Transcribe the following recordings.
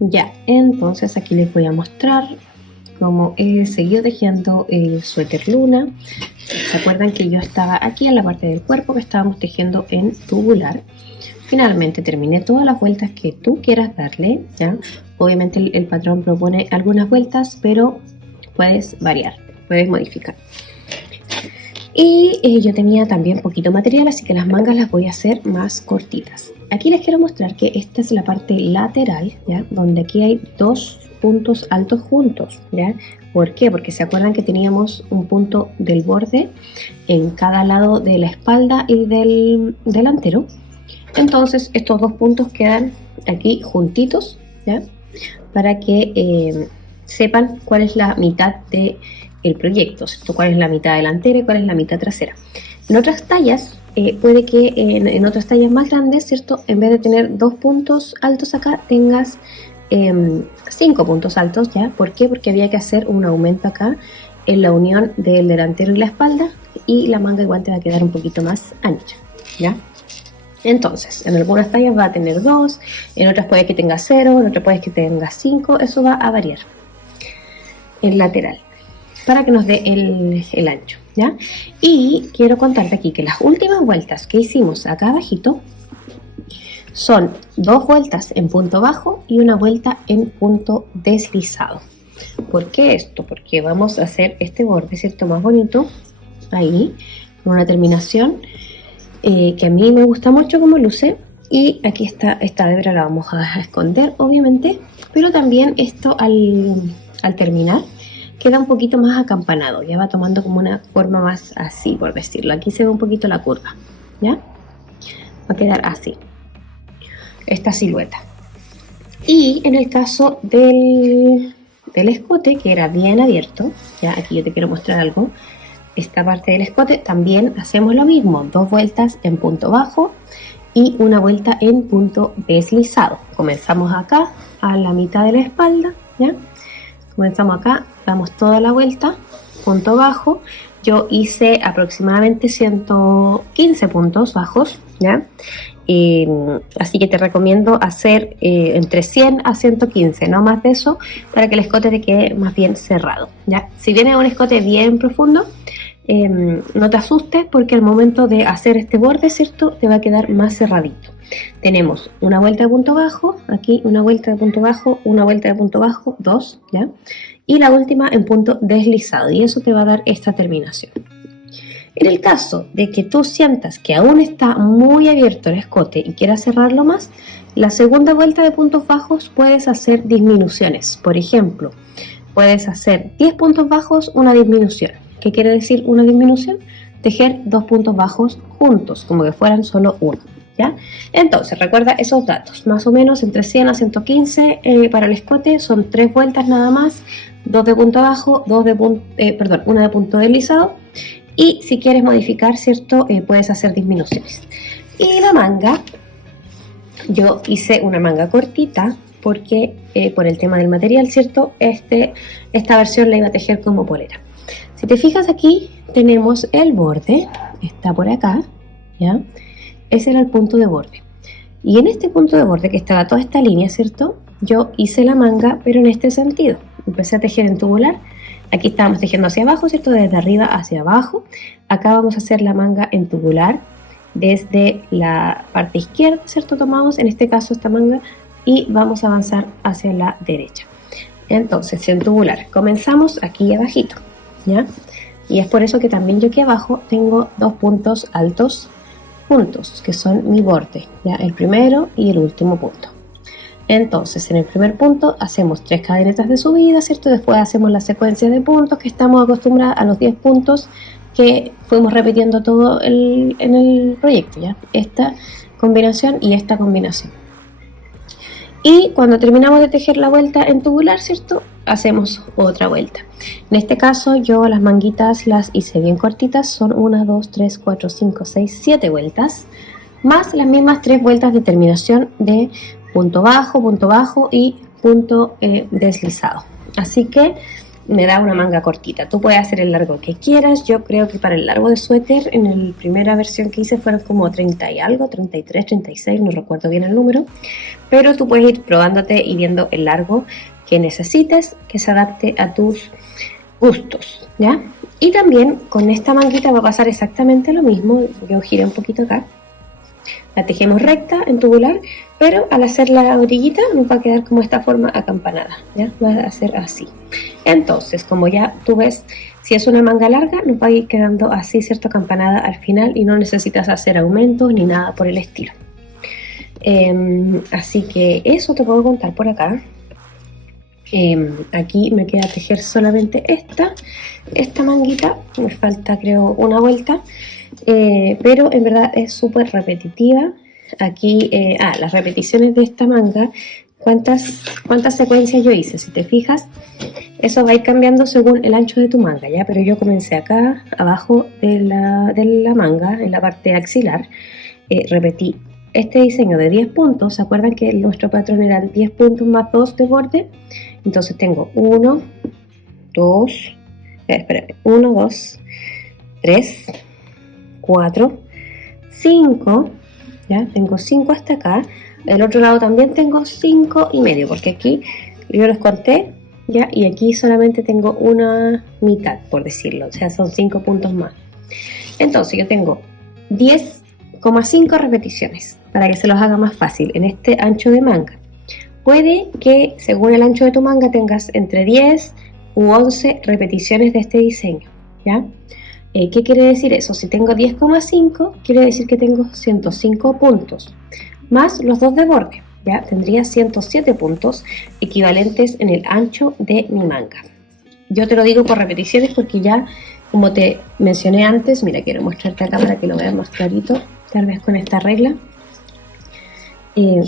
Ya, entonces aquí les voy a mostrar cómo he seguido tejiendo el suéter Luna. ¿Se acuerdan que yo estaba aquí en la parte del cuerpo que estábamos tejiendo en tubular? Finalmente terminé todas las vueltas que tú quieras darle, ¿ya? Obviamente el patrón propone algunas vueltas, pero puedes variar, puedes modificar. Y yo tenía también poquito material, así que las mangas las voy a hacer más cortitas. Aquí les quiero mostrar que esta es la parte lateral, ¿ya? Donde aquí hay dos puntos altos juntos, ¿ya? ¿Por qué? Porque se acuerdan que teníamos un punto del borde en cada lado de la espalda y del delantero. Entonces estos dos puntos quedan aquí juntitos, ¿ya? Para que sepan cuál es la mitad del proyecto, ¿cierto? Cuál es la mitad delantera y cuál es la mitad trasera. En otras tallas, puede que en otras tallas más grandes, ¿cierto? En vez de tener 2 puntos altos acá, tengas 5 puntos altos, ¿ya? ¿Por qué? Porque había que hacer un aumento acá en la unión del delantero y la espalda, y la manga igual te va a quedar un poquito más ancha, ¿ya? Entonces, en algunas tallas va a tener 2, en otras puede que tenga 0, en otras puede que tenga 5, eso va a variar. El lateral, para que nos dé el ancho, ¿ya? Y quiero contarte aquí que las últimas vueltas que hicimos acá abajito son 2 vueltas en punto bajo y una vuelta en punto deslizado. ¿Por qué esto? Porque vamos a hacer este borde, ¿cierto? Más bonito, ahí, con una terminación que a mí me gusta mucho como luce. Y aquí está, esta hebra la vamos a esconder, obviamente, pero también esto al terminar queda un poquito más acampanado, ya va tomando como una forma más así, por decirlo. Aquí se ve un poquito la curva, ¿ya? Va a quedar así, esta silueta. Y en el caso del escote, que era bien abierto, ya aquí yo te quiero mostrar algo. Esta parte del escote también hacemos lo mismo, 2 vueltas en punto bajo y una vuelta en punto deslizado. Comenzamos acá a la mitad de la espalda, ¿ya? Comenzamos acá, damos toda la vuelta, punto bajo. Yo hice aproximadamente 115 puntos bajos, ¿ya? Así que te recomiendo hacer entre 100 a 115, no más de eso, para que el escote te quede más bien cerrado, ¿ya? Si viene un escote bien profundo, no te asustes, porque al momento de hacer este borde, ¿cierto? Te va a quedar más cerradito. Tenemos una vuelta de punto bajo, aquí una vuelta de punto bajo, una vuelta de punto bajo, 2, ¿ya? Y la última en punto deslizado, y eso te va a dar esta terminación. En el caso de que tú sientas que aún está muy abierto el escote y quieras cerrarlo más, la segunda vuelta de puntos bajos puedes hacer disminuciones. Por ejemplo, puedes hacer 10 puntos bajos, una disminución. ¿Qué quiere decir una disminución? Tejer 2 puntos bajos juntos, como que fueran solo uno, ¿ya? Entonces, recuerda esos datos, más o menos entre 100 a 115 para el escote, son 3 vueltas nada más, 2 de punto bajo, una de punto deslizado, y si quieres modificar, ¿cierto? Puedes hacer disminuciones. Y la manga, yo hice una manga cortita, porque por el tema del material, ¿cierto? Esta versión la iba a tejer como polera. Si te fijas aquí, tenemos el borde, está por acá, ¿ya? Ese era el punto de borde. Y en este punto de borde, que estaba toda esta línea, ¿cierto? Yo hice la manga, pero en este sentido. Empecé a tejer en tubular. Aquí estábamos tejiendo hacia abajo, ¿cierto? Desde arriba hacia abajo. Acá vamos a hacer la manga en tubular. Desde la parte izquierda, ¿cierto? Tomamos, en este caso, esta manga, y vamos a avanzar hacia la derecha. Entonces, en tubular, comenzamos aquí abajito, ¿ya? Y es por eso que también yo aquí abajo tengo 2 puntos altos juntos, que son mi borde, ¿ya? El primero y el último punto. Entonces, en el primer punto hacemos 3 cadenetas de subida, ¿cierto? Después hacemos la secuencia de puntos que estamos acostumbrados a los 10 puntos que fuimos repitiendo todo en el proyecto, ¿ya? Esta combinación y esta combinación. Y cuando terminamos de tejer la vuelta en tubular, ¿cierto? Hacemos otra vuelta. En este caso yo las manguitas las hice bien cortitas, son 1, 2, 3, 4, 5, 6, 7 vueltas, más las mismas 3 vueltas de terminación de punto bajo y punto deslizado. Así que me da una manga cortita. Tú puedes hacer el largo que quieras. Yo creo que para el largo de suéter, en la primera versión que hice fueron como 30 y algo, 33, 36, no recuerdo bien el número. Pero tú puedes ir probándote y viendo el largo que necesites, que se adapte a tus gustos, ¿ya? Y también con esta manguita va a pasar exactamente lo mismo. Yo giré un poquito acá. La tejemos recta en tubular, pero al hacer la orillita nos va a quedar como esta forma acampanada, ¿ya? Va a ser así. Entonces, como ya tú ves, si es una manga larga, nos va a ir quedando así, ¿cierto? Acampanada al final y no necesitas hacer aumentos ni nada por el estilo. Así que eso te puedo contar por acá. Aquí me queda tejer solamente esta manguita, me falta creo una vuelta, pero en verdad es súper repetitiva. Aquí, las repeticiones de esta manga, ¿cuántas secuencias yo hice? Si te fijas, eso va a ir cambiando según el ancho de tu manga, ¿ya? Pero yo comencé acá, abajo de la manga, en la parte axilar, repetí este diseño de 10 puntos. ¿Se acuerdan que nuestro patrón eran 10 puntos más 2 de borde? Entonces tengo 1, 2, 1, 2, 3, 4, 5, ¿ya? Tengo 5 hasta acá. Del otro lado también tengo 5 y medio, porque aquí yo los conté, ¿ya? Y aquí solamente tengo una mitad, por decirlo, o sea, son 5 puntos más. Entonces yo tengo 10,5 repeticiones, para que se los haga más fácil, en este ancho de manga. Puede que según el ancho de tu manga tengas entre 10 u 11 repeticiones de este diseño, ¿ya? ¿Qué quiere decir eso? Si tengo 10,5, quiere decir que tengo 105 puntos, más los 2 de borde, ¿ya? Tendría 107 puntos equivalentes en el ancho de mi manga. Yo te lo digo por repeticiones porque ya, como te mencioné antes, mira, quiero mostrarte acá para que lo veas más clarito, tal vez con esta regla.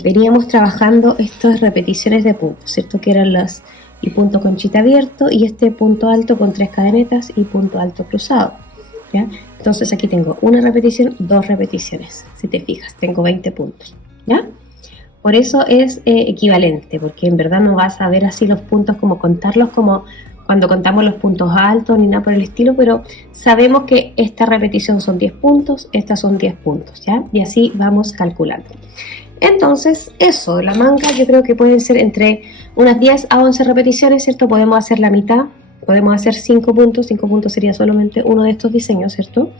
Veníamos trabajando estas repeticiones de puntos, ¿cierto? Que eran las y punto conchita abierto y este punto alto con 3 cadenetas y punto alto cruzado, ¿ya? Entonces aquí tengo una repetición, 2 repeticiones, si te fijas, tengo 20 puntos, ¿ya? Por eso es equivalente, porque en verdad no vas a ver así los puntos como contarlos como cuando contamos los puntos altos ni nada por el estilo, pero sabemos que esta repetición son 10 puntos, estas son 10 puntos, ¿ya? Y así vamos calculando. Entonces, eso, la manga yo creo que pueden ser entre unas 10 a 11 repeticiones, ¿cierto? Podemos hacer la mitad, podemos hacer 5 puntos sería solamente uno de estos diseños, ¿cierto?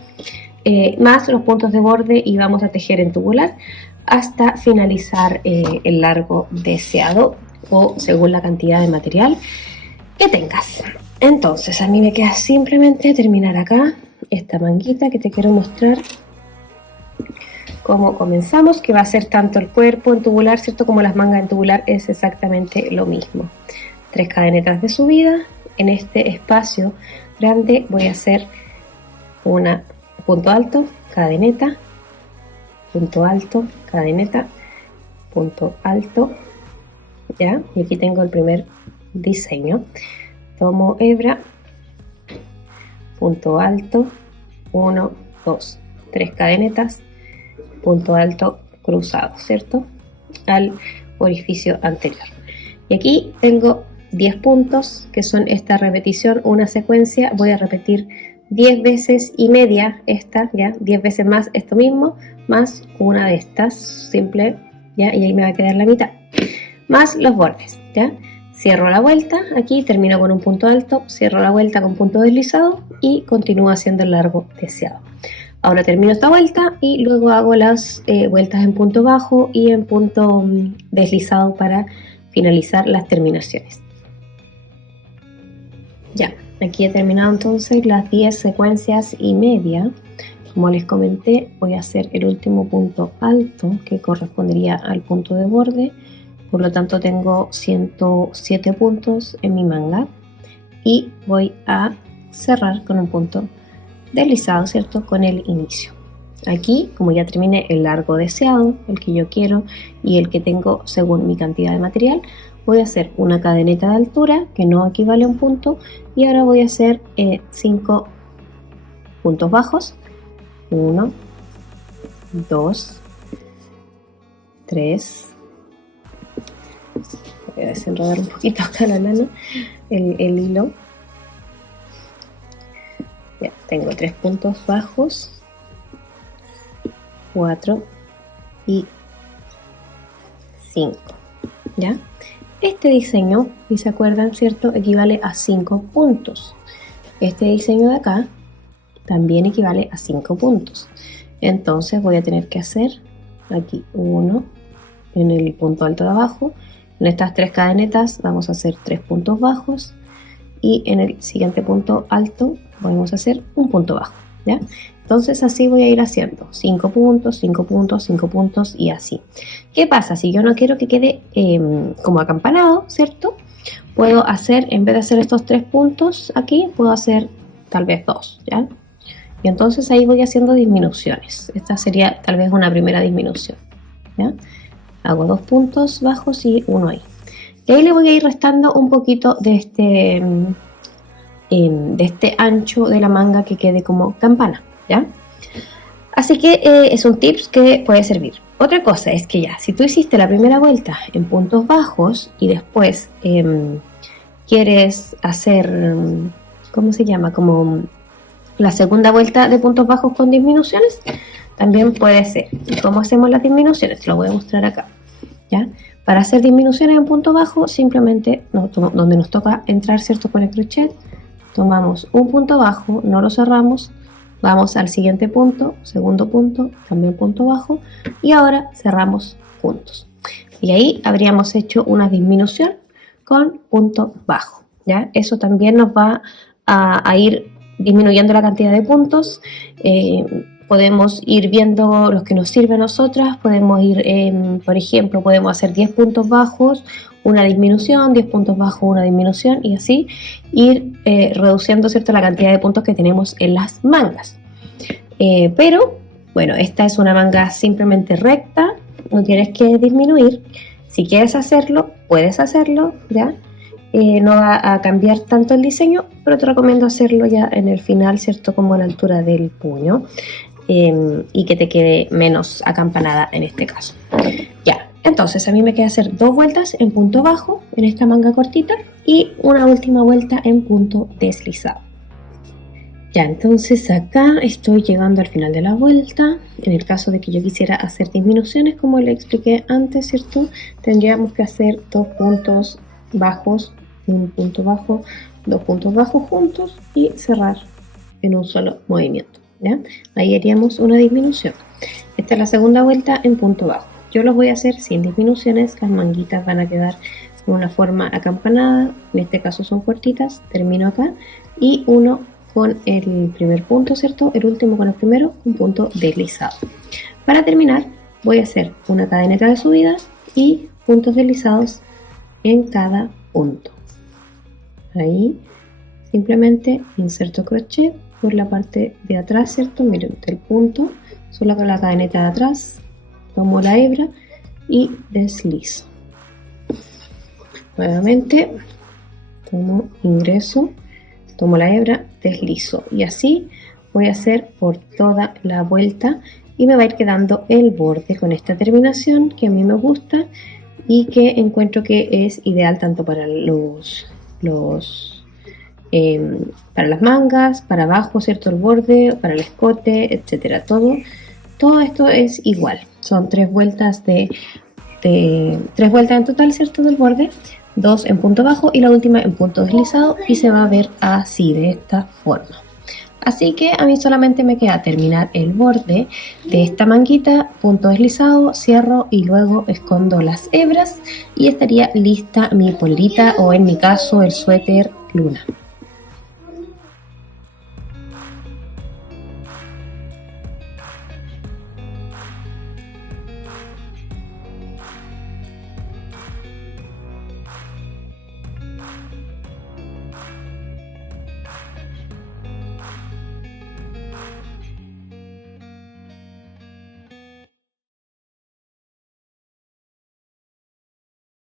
Más los puntos de borde y vamos a tejer en tubular hasta finalizar el largo deseado o según la cantidad de material que tengas. Entonces, a mí me queda simplemente terminar acá esta manguita que te quiero mostrar. Como comenzamos, que va a ser tanto el cuerpo en tubular, ¿cierto? Como las mangas en tubular es exactamente lo mismo. 3 cadenetas de subida. En este espacio grande voy a hacer una punto alto, cadeneta, punto alto, cadeneta, punto alto, ¿ya? Y aquí tengo el primer diseño. Tomo hebra, punto alto, 1, 2, 3 cadenetas, punto alto cruzado, ¿cierto? Al orificio anterior. Y aquí tengo 10 puntos, que son esta repetición, una secuencia. Voy a repetir 10 veces y media esta, ¿ya? 10 veces más esto mismo, más una de estas, simple, ¿ya? Y ahí me va a quedar la mitad. Más los bordes, ¿ya? Cierro la vuelta, aquí termino con un punto alto, cierro la vuelta con punto deslizado y continúo haciendo el largo deseado. Ahora termino esta vuelta y luego hago las vueltas en punto bajo y en punto deslizado para finalizar las terminaciones. Ya, aquí he terminado entonces las 10 secuencias y media. Como les comenté, voy a hacer el último punto alto que correspondería al punto de borde. Por lo tanto tengo 107 puntos en mi manga y voy a cerrar con un punto deslizado, ¿cierto? Con el inicio. Aquí, como ya terminé el largo deseado, el que yo quiero y el que tengo según mi cantidad de material, voy a hacer una cadeneta de altura que no equivale a un punto y ahora voy a hacer 5 puntos bajos. 1, 2, 3. Voy a desenredar un poquito acá la lana, el hilo. tengo 3 puntos bajos, 4 y 5, ¿ya? Este diseño, si se acuerdan, ¿cierto?, equivale a 5 puntos. Este diseño de acá también equivale a 5 puntos. Entonces voy a tener que hacer aquí 1 en el punto alto de abajo. En estas 3 cadenetas vamos a hacer 3 puntos bajos y en el siguiente punto alto vamos a hacer un punto bajo, ¿ya? Entonces así voy a ir haciendo 5 puntos, 5 puntos, 5 puntos y así. ¿Qué pasa? Si yo no quiero que quede como acampanado, ¿cierto? Puedo hacer, en vez de hacer estos 3 puntos aquí, puedo hacer tal vez 2, ¿ya? Y entonces ahí voy haciendo disminuciones. Esta sería tal vez una primera disminución, ¿ya? Hago 2 puntos bajos y 1 ahí. Y ahí le voy a ir restando un poquito de este ancho de la manga que quede como campana, ¿ya? Así que es un tips que puede servir. Otra cosa es que ya, si tú hiciste la primera vuelta en puntos bajos y después quieres hacer, ¿cómo se llama? Como la segunda vuelta de puntos bajos con disminuciones, también puede ser. ¿Y cómo hacemos las disminuciones? Te lo voy a mostrar acá, ¿ya? Para hacer disminuciones en punto bajo, simplemente donde nos toca entrar, ¿cierto?, con el crochet, tomamos un punto bajo, no lo cerramos, vamos al siguiente punto, segundo punto, también punto bajo, y ahora cerramos puntos. Y ahí habríamos hecho una disminución con punto bajo, ¿ya? Eso también nos va a ir disminuyendo la cantidad de puntos. Podemos ir viendo los que nos sirven a nosotras, podemos ir, por ejemplo, podemos hacer 10 puntos bajos, una disminución, 10 puntos bajos, una disminución, y así ir reduciendo, ¿cierto?, la cantidad de puntos que tenemos en las mangas. Pero, bueno, esta es una manga simplemente recta, no tienes que disminuir. Si quieres hacerlo, puedes hacerlo, ¿ya? No va a cambiar tanto el diseño, pero te recomiendo hacerlo ya en el final, ¿cierto?, como a la altura del puño, y que te quede menos acampanada en este caso. Ya, entonces a mí me queda hacer 2 vueltas en punto bajo en esta manga cortita y una última vuelta en punto deslizado. Ya, entonces acá estoy llegando al final de la vuelta. En el caso de que yo quisiera hacer disminuciones, como le expliqué antes, ¿cierto?, tendríamos que hacer 2 puntos bajos, un punto bajo, 2 puntos bajos juntos y cerrar en un solo movimiento, ¿ya? Ahí haríamos una disminución. Esta es la segunda vuelta en punto bajo. Yo los voy a hacer sin disminuciones, las manguitas van a quedar de una forma acampanada, en este caso son cortitas, termino acá, y uno con el primer punto, ¿cierto?, el último con el primero, un punto deslizado. Para terminar voy a hacer una cadeneta de subida y puntos deslizados en cada punto. Ahí simplemente inserto crochet por la parte de atrás, ¿cierto? Miren, del punto, solo con la cadeneta de atrás, tomo la hebra y deslizo. Nuevamente tomo, ingreso, tomo la hebra, deslizo, y así voy a hacer por toda la vuelta y me va a ir quedando el borde con esta terminación que a mí me gusta y que encuentro que es ideal tanto para para las mangas, para abajo, ¿cierto?, el borde, para el escote, etcétera. Todo esto es igual. Son 3 vueltas 3 vueltas en total, ¿cierto?, del borde, 2 en punto bajo y la última en punto deslizado, y se va a ver así, de esta forma. Así que a mí solamente me queda terminar el borde de esta manguita, punto deslizado, cierro y luego escondo las hebras y estaría lista mi polita, o en mi caso el suéter Luna.